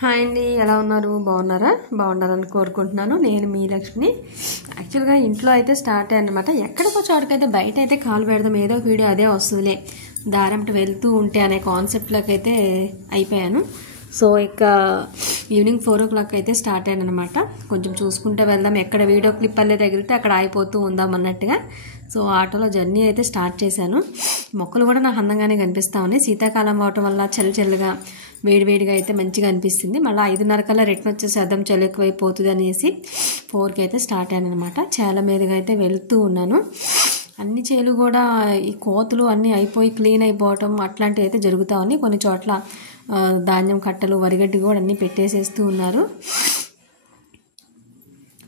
Hi అండి, ఎలా ఉన్నారు? బాగున్నారా? బాగుండాలని కోరుకుంటున్నాను. నేను మీ లక్ష్మిని. యాక్చువల్గా ఇంట్లో అయితే స్టార్ట్ అయ్యానమాట. ఎక్కడికో చోటకైతే బయట అయితే కాలు పెడదాం, ఏదో ఒక వీడియో అదే వస్తుందిలే, దారంట వెళ్తూ ఉంటే అనే కాన్సెప్ట్లోకి అయితే అయిపోయాను. సో ఇక ఈవినింగ్ 4 o'clock అయితే స్టార్ట్ అయ్యాను అనమాట. కొంచెం చూసుకుంటే వెళ్దాం, ఎక్కడ వీడియో క్లిప్ అల్లే తగిలితే అక్కడ ఆగిపోతూ ఉందాం అన్నట్టుగా. సో ఆటోలో జర్నీ అయితే స్టార్ట్ చేశాను. మొక్కలు కూడా నాకు అందంగానే కనిపిస్తూ ఉన్నాయి. శీతాకాలం అవటం వల్ల చల్లగా వేడివేడిగా అయితే మంచిగా అనిపిస్తుంది. మళ్ళీ 5:30 కల్లా రిటర్న్ వచ్చేసేద్దాం, చలి ఎక్కువైపోతుంది అనేసి 4కి అయితే స్టార్ట్ అయ్యాను అనమాట. చేల మీదుగా అయితే వెళ్తూ ఉన్నాను. అన్ని చేలు కూడా ఈ కోతులు అన్నీ అయిపోయి క్లీన్ అయిపోవటం అట్లాంటివి అయితే జరుగుతూ ఉన్నాయి. కొన్ని చోట్ల ధాన్యం కట్టలు, వరిగడ్డి కూడా అన్నీ పెట్టేసేస్తూ ఉన్నారు.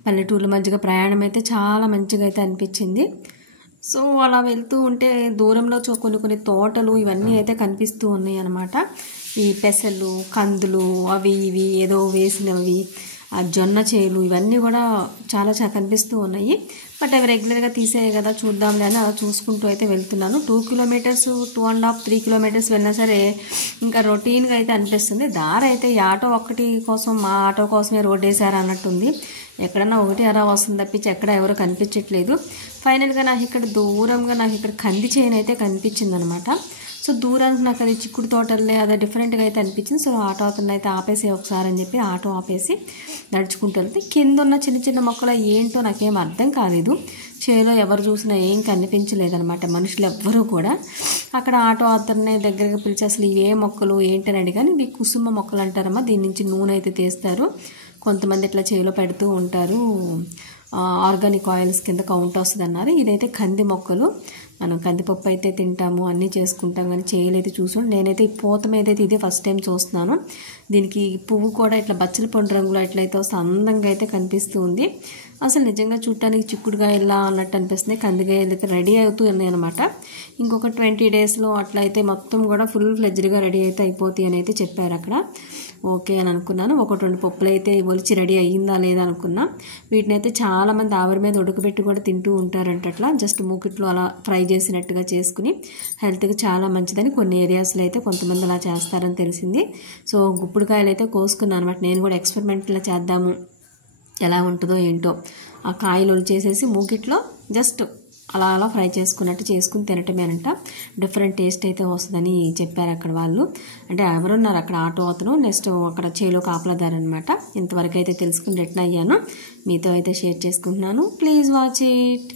పల్లెటూర్ల మధ్యగా ప్రయాణం అయితే చాలా మంచిగా అయితే అనిపించింది. సో అలా వెళ్తూ ఉంటే దూరంలో కొన్ని తోటలు ఇవన్నీ అయితే కనిపిస్తూ ఉన్నాయి అన్నమాట. ఈ పెసలు, కందులు, అవి ఇవి ఏదో వేసినవి, ఆ జొన్న చేలు ఇవన్నీ కూడా చాలా కనిపిస్తూ ఉన్నాయి. బట్ అవి రెగ్యులర్గా తీసేయే కదా, చూద్దాంలే అని అలా చూసుకుంటూ అయితే వెళ్తున్నాను. 2 kilometers, 2.5, 3 kilometers వెళ్ళినా సరే ఇంకా రొటీన్గా అయితే అనిపిస్తుంది. దారి అయితే ఈ ఆటో ఒక్కటి కోసం, మా ఆటో కోసమే రోడ్ వేసారు అన్నట్టుంది. ఎక్కడన్నా ఒకటి అలా వస్తుంది తప్పించి ఎక్కడ ఎవరో కనిపించట్లేదు. ఫైనల్గా నాకు ఇక్కడ దూరంగా కంది చేను అయితే కనిపించింది అనమాట. సో దూరానికి నాకు అది చిక్కుడు తోటలే అదే డిఫరెంట్గా అయితే అనిపించింది. సో ఆటో అతను అయితే ఆపేసి ఒకసారి అని చెప్పి ఆటో ఆపేసి నడుచుకుంటూ వెళ్తే కింద ఉన్న చిన్న మొక్కలు ఏంటో నాకేం అర్థం కాలేదు. చేలో ఎవరు చూసినా ఏం కనిపించలేదన్నమాట, మనుషులు ఎవ్వరూ కూడా. అక్కడ ఆటో అతన్ని దగ్గరికి పిలిచి అసలు ఇవే మొక్కలు ఏంటని అడిగాను. ఇవి కుసుమ మొక్కలు అంటారమ్మా, దీని నుంచి నూనె అయితే తీస్తారు, కొంతమంది ఇట్లా చేలో పెడుతూ ఉంటారు, ఆర్గానిక్ ఆయిల్స్ కింద కౌంట్ వస్తుంది అన్నారు. ఇదైతే కంది మొక్కలు, మనం కందిపప్పు అయితే తింటాము, అన్నీ చేసుకుంటాం, కానీ చేయలైతే చూసాను. నేనైతే ఈ పూత మీద అయితే ఇదే ఫస్ట్ టైం చూస్తున్నాను. దీనికి పువ్వు కూడా ఇట్లా బచ్చల పండు రంగులో ఎట్లయితే వస్తే అందంగా అయితే కనిపిస్తూ ఉంది. అసలు నిజంగా చూడటానికి చిక్కుడుగాయలా అన్నట్టు అనిపిస్తుంది. కందిగాయలు అయితే రెడీ అవుతూ ఉన్నాయి అనమాట. ఇంకొక 20 daysలో అట్లయితే మొత్తం కూడా ఫుల్ ఫ్లెడ్జ్డ్గా రెడీ అయితే అయిపోతాయి అని అయితే చెప్పారు అక్కడ. ఓకే అని అనుకున్నాను. 1-2 పప్పులు అయితే ఒలిచి రెడీ అయ్యిందా లేదా అనుకున్నా. వీటిని అయితే చాలామంది ఆవిరి మీద ఉడకబెట్టి కూడా తింటూ ఉంటారంట. అట్లా జస్ట్ మూకిట్లో అలా ఫ్రై చేసినట్టుగా చేసుకుని హెల్త్కి చాలా మంచిదని కొన్ని ఏరియాస్లో అయితే కొంతమంది అలా చేస్తారని తెలిసింది. సో గుప్పుడుకాయలు అయితే కోసుకున్నాను అనమాట. నేను కూడా ఎక్స్పెరిమెంట్లో చేద్దాము, ఎలా ఉంటుందో ఏంటో. ఆ కాయలు ఒలిచేసేసి మూకిట్లో జస్ట్ అలా ఫ్రై చేసుకున్నట్టు చేసుకుని తినటమేనంట. డిఫరెంట్ టేస్ట్ అయితే వస్తుందని చెప్పారు అక్కడ వాళ్ళు. అంటే ఎవరున్నారు అక్కడ, ఆటో అతను, నెక్స్ట్ అక్కడ చేలో కాపలాదారు అనమాట. ఇంతవరకు అయితే తెలుసుకుని రిటర్న్ అయ్యాను, మీతో అయితే షేర్ చేసుకుంటున్నాను. Please watch it.